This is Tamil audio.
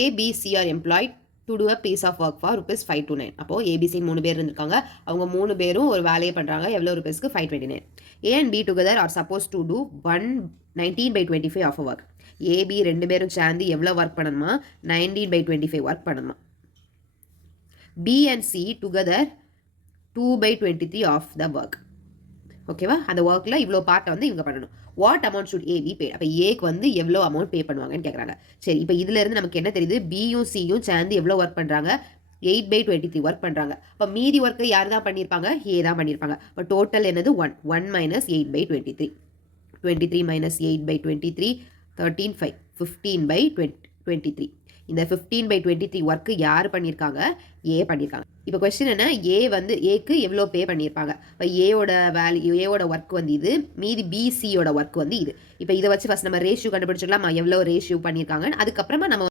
ABC are employed to do a piece of work for ₹529. அப்போ ஏபிசி 3 பேர் இருந்திருக்காங்க. அவங்க 3 பேரும் ஒரு வேலையை பண்றாங்க. எவ்வளோ ரூபீஸ்க்கு? 529. A and B together are supposed to do 19/25 of work. AB 2 பேரும் சேர்ந்து எவ்வளோ ஒர்க் பண்ணணுமா? 19/25 ஒர்க் பண்ணணுமா? B and C together 2/23 of the work. ஓகேவா? அந்த ஒர்க்கில் இவ்வளோ பார்ட்டை வந்து இவங்க பண்ணணும். What amount should A B pay? அப்போ ஏக்கு வந்து எவ்வளோ அமௌண்ட் பே பண்ணுவாங்கன்னு கேட்குறாங்க. சரி, இப்போ இதுலேருந்து நமக்கு என்ன தெரியுது? பியும் சியும் சேர்ந்து எவ்வளோ ஒர்க் பண்ணுறாங்க? 8/23 ஒர்க் பண்ணுறாங்க. அப்போ மீதி ஒர்க்கை யார் தான் பண்ணியிருப்பாங்க? ஏ தான் பண்ணியிருப்பாங்க. இப்போ டோட்டல் என்னது? 1 மைனஸ் 8/23. 23 மைனஸ் 8/23 13 5 15/23. இந்த 15/23 ஒர்க்கு யார் பண்ணியிருக்காங்க? ஏ பண்ணியிருக்காங்க. இப்போ கொஸ்டின் என்ன? ஏ வந்து ஏக்கு எவ்வளோ பே பண்ணியிருப்பாங்க? இப்போ ஏவோட ஏவோட ஒர்க் வந்து இது, மீதி பிசியோட ஒர்க் வந்து இது. இப்போ இதை வச்சு ஃபஸ்ட் நம்ம ரேஷியோ கண்டுபிடிச்சிக்கலாமா? எவ்வளோ ரேஷியோ பண்ணியிருக்காங்கன்னு. அதுக்கப்புறமா நம்ம